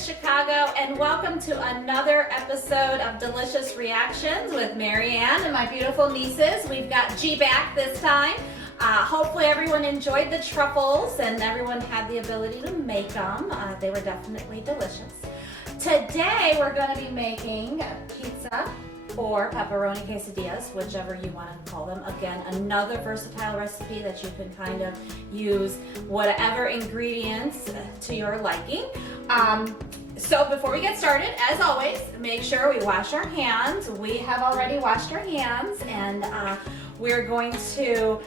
Miss Chicago, and welcome to another episode of Delicious Reactions with Marianne and my beautiful nieces. We've got G back this time. Hopefully everyone enjoyed the truffles and everyone had the ability to make them. They were definitely delicious. Today we're going to be making pizza or pepperoni quesadillas, whichever you want to call them. Again, another versatile recipe that you can kind of use whatever ingredients to your liking. So before we get started, as always, make sure we wash our hands. We have already washed our hands, and we're going to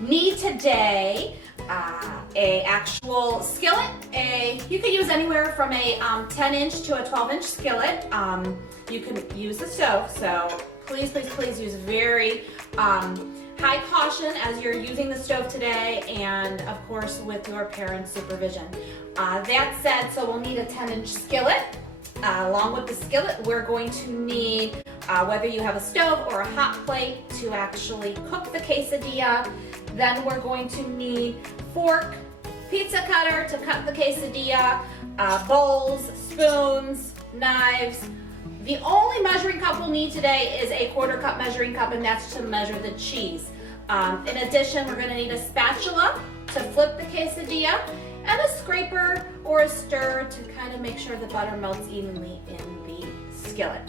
need today a actual skillet. You can use anywhere from a 10-inch to a 12-inch skillet. You can use the stove, so please use very high caution as you're using the stove today, and of course with your parents' supervision. That said, so we'll need a 10-inch skillet. Along with the skillet, we're going to need, whether you have a stove or a hot plate, to actually cook the quesadilla. Then we're going to need fork, pizza cutter to cut the quesadilla, bowls, spoons, knives. The only measuring cup we'll need today is a 1/4 cup measuring cup, and that's to measure the cheese. In addition, we're going to need a spatula to flip the quesadilla, and a scraper or a stir to kind of make sure the butter melts evenly in the skillet.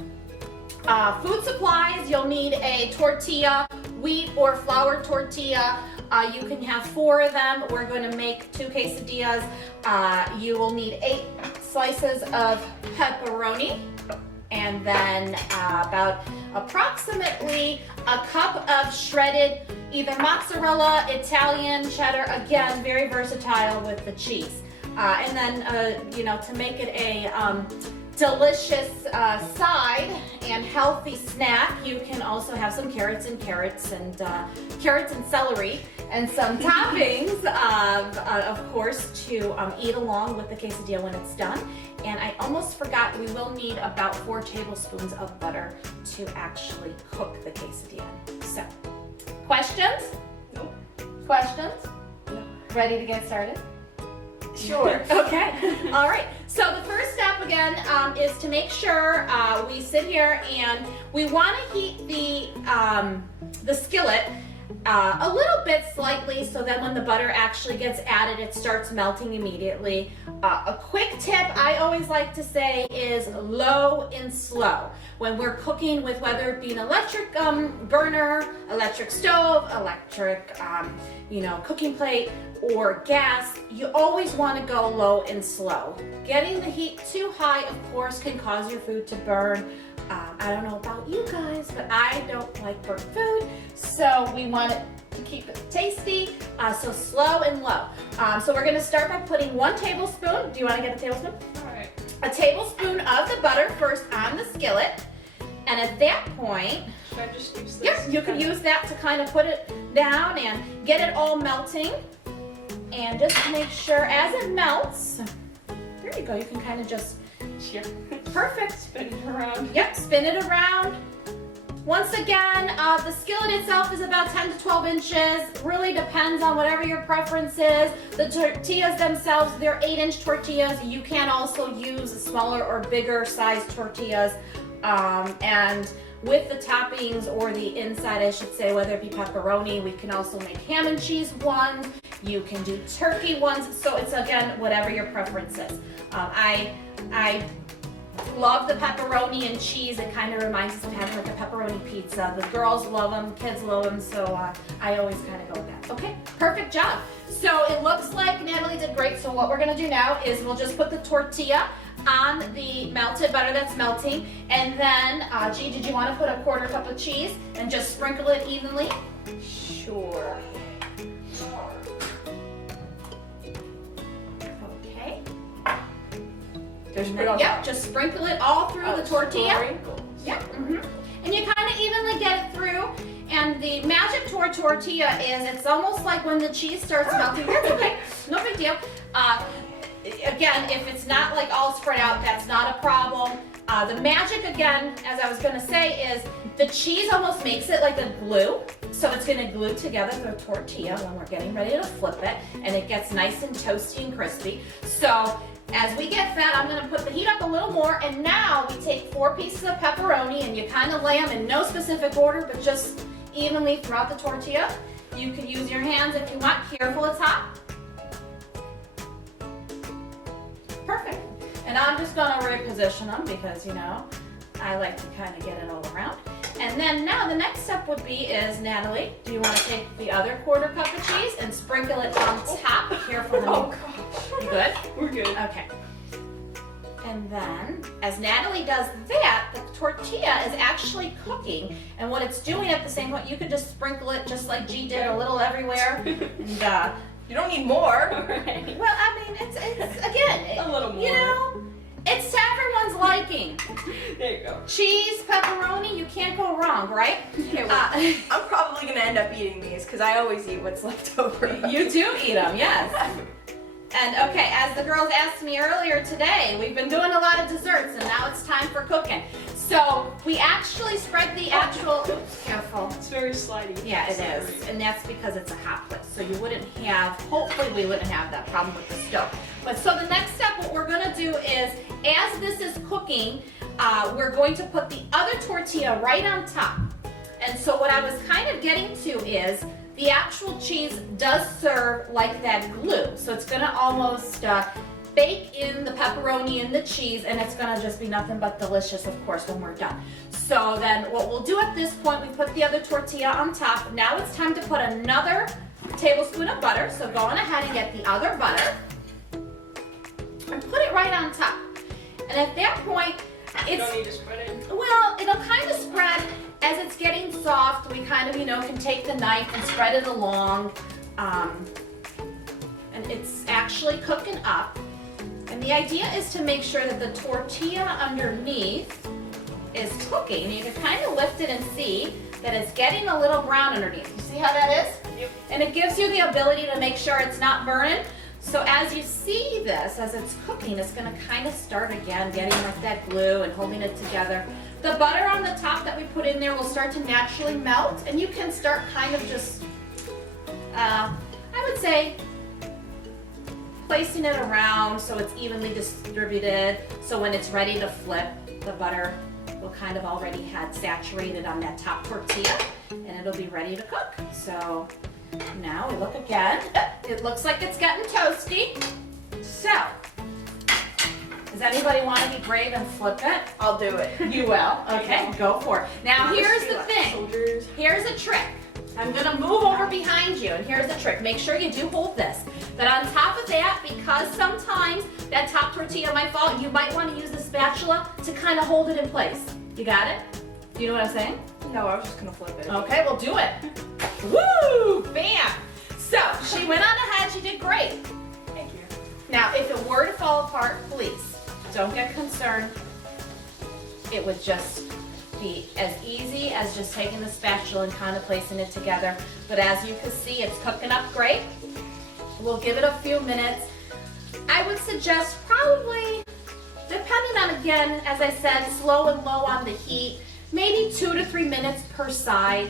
Food supplies, you'll need a tortilla, wheat or flour tortilla. You can have 4 of them. We're going to make 2 quesadillas. You will need 8 slices of pepperoni, and then about approximately a cup of shredded either mozzarella, Italian, cheddar, again, very versatile with the cheese. And then, to make it a delicious side and healthy snack, you can also have some carrots and celery and some toppings, of course, to eat along with the quesadilla when it's done. And I almost forgot, we will need about 4 tablespoons of butter to actually cook the quesadilla. So, questions? Nope. Questions? No. Ready to get started? Sure. Okay. All right. So the first step again is to make sure we sit here and we want to heat the skillet a little bit slightly, so that when the butter actually gets added, it starts melting immediately. A quick tip I always like to say is low and slow. When we're cooking with, whether it be an electric burner, electric stove, electric cooking plate, or gas, you always want to go low and slow. Getting the heat too high, of course, can cause your food to burn. I don't know about you guys, but I don't like burnt food, so we want it to keep it tasty, so slow and low. So we're going to start by putting 1 tablespoon, do you want to get a tablespoon? All right. A tablespoon of the butter first on the skillet, and at that point, Should I just use this? yes, you can use that to kind of put it down and get it all melting, and just make sure as it melts, there you go, you can kind of just, Sure. perfect. Spin it around. Yep, spin it around. Once again, the skillet itself is about 10 to 12 inches. Really depends on whatever your preference is. The tortillas themselves, they're 8-inch tortillas. You can also use smaller or bigger sized tortillas. And with the toppings, or the inside, I should say, whether it be pepperoni, we can also make ham and cheese ones. You can do turkey ones. So it's, again, whatever your preference is. I love the pepperoni and cheese. It kind of reminds us of having like a pepperoni pizza. The girls love them, kids love them, so I always kind of go with that. Okay, perfect job. So it looks like Natalie did great. So what we're gonna do now is we'll just put the tortilla on the melted butter that's melting, and then, G, did you want to put a 1/4 cup of cheese and just sprinkle it evenly? Sure. Okay. Yep. Just sprinkle it all through the tortilla. Sprinkles. Yep. And you kind of evenly get it through. And the magic to our tortilla is it's almost like when the cheese starts melting. That's okay. No big deal. Again, if it's not like all spread out, that's not a problem. The magic, again, as I was going to say, is the cheese almost makes it like a glue. So it's going to glue together the tortilla when we're getting ready to flip it, and it gets nice and toasty and crispy. So as we get fat, I'm gonna put the heat up a little more, and now we take 4 pieces of pepperoni and you kind of lay them in no specific order, but just evenly throughout the tortilla. You can use your hands if you want. Careful, it's hot. Perfect. And I'm just gonna reposition them because, you know, I like to kind of get it all around. And then now the next step would be is, Natalie, do you want to take the other 1/4 cup of cheese and sprinkle it on top? Careful. Oh gosh. You good? We're good. Okay. And then, as Natalie does that, the tortilla is actually cooking. And what it's doing at the same point, you could just sprinkle it just like G did, a little everywhere. And You don't need more. well, I mean, it's again, A little more. You know, it's to everyone's liking. There you go. Cheese, pepperoni, you can't go wrong, right? Okay, well, I'm probably gonna end up eating these because I always eat what's left over. You do eat them, yes. And okay, as the girls asked me earlier today, we've been doing a lot of desserts and now it's time for cooking. So we actually spread the actual, oops, careful. It's very slidey. Yeah, it is. And that's because it's a hot plate. So you wouldn't have, hopefully we wouldn't have that problem with the stove. But so the next step, what we're gonna do is, as this is cooking, we're going to put the other tortilla right on top. And so what I was kind of getting to is, the actual cheese does serve like that glue. So it's gonna almost bake in the pepperoni and the cheese, and it's gonna just be nothing but delicious, of course, when we're done. So then what we'll do at this point, we put the other tortilla on top. Now it's time to put another tablespoon of butter. So go on ahead and get the other butter and put it right on top. And at that point, You don't need to spread it. well, it'll kind of spread as it's getting soft. We kind of, you know, can take the knife and spread it along. And it's actually cooking up. And the idea is to make sure that the tortilla underneath is cooking. You can kind of lift it and see that it's getting a little brown underneath. You see how that is? Yep. And it gives you the ability to make sure it's not burning. So as you see this, as it's cooking, it's gonna kind of start again, getting like that glue and holding it together. The butter on the top that we put in there will start to naturally melt, and you can start kind of just, I would say, placing it around so it's evenly distributed. So when it's ready to flip, the butter will kind of already had saturated on that top tortilla, and it'll be ready to cook. So now we look again. It looks like it's getting toasty. So, does anybody want to be brave and flip it? I'll do it. You will? Okay, go for it. Now here's the Like thing. soldiers. Here's a trick. I'm gonna move over behind you, and here's the trick. Make sure you do hold this. But on top of that, because sometimes that top tortilla might fall, you might want to use the spatula to kind of hold it in place. You got it? Do you know what I'm saying? No, I was just gonna flip it. Okay, we'll do it. Woo! Bam! So, she went on ahead, she did great. Thank you. Now, if it were to fall apart, please, don't get concerned. It would just be as easy as just taking the spatula and kind of placing it together. But as you can see, it's cooking up great. We'll give it a few minutes. I would suggest probably, depending on, again, as I said, slow and low on the heat, maybe 2 to 3 minutes per side.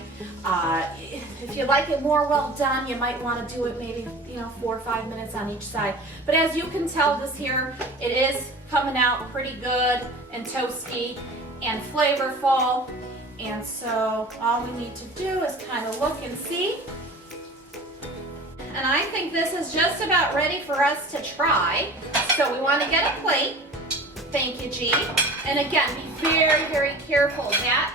If you like it more well done, you might want to do it maybe, 4 or 5 minutes on each side. But as you can tell, this here, it is coming out pretty good and toasty and flavorful. And so all we need to do is kind of look and see. And I think this is just about ready for us to try. So we want to get a plate. Thank you, G. And again, be very, very careful. That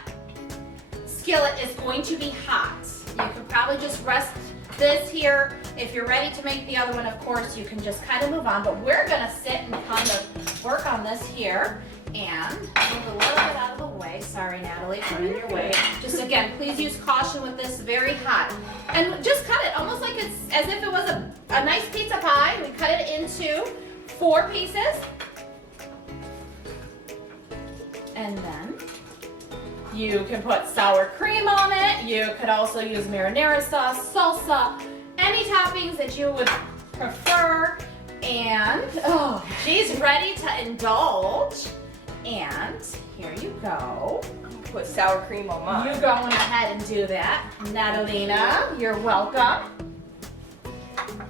skillet is going to be hot. You could probably just rest this here. If you're ready to make the other one, of course, you can just kind of move on. But we're going to sit and kind of work on this here and move a little bit out of the way. Sorry, Natalie, I'm in your way. Just again, please use caution with this. Very hot. And just cut it almost like it's as if it was a nice pizza pie. We cut it into 4 pieces. And then you can put sour cream on it. You could also use marinara sauce, salsa, any toppings that you would prefer. And, oh, she's ready to indulge. And here you go. Put sour cream on mine. You're going ahead and do that. Natalina, you're welcome.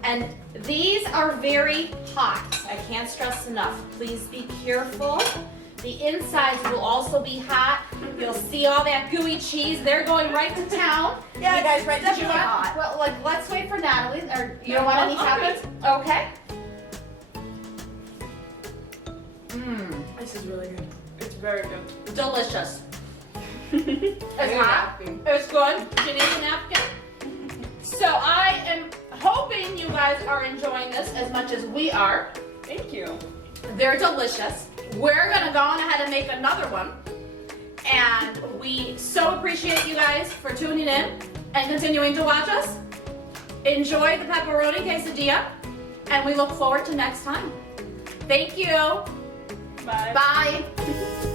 And these are very hot. I can't stress enough. Please be careful. The insides will also be hot. You'll see all that gooey cheese. They're going right to town. Yeah, you guys ready? Did you definitely want? hot. Well, like, let's wait for Natalie. Or you No, don't want any I'm good. toppings? Okay. Mmm, This is really good. It's very good. delicious. It's hot. It's good. Do you need a napkin? So I am hoping you guys are enjoying this as much as we are. Thank you. They're delicious. We're gonna go on ahead and make another one. And we so appreciate you guys for tuning in and continuing to watch us. Enjoy the pepperoni quesadilla, and we look forward to next time. Thank you. Bye. Bye.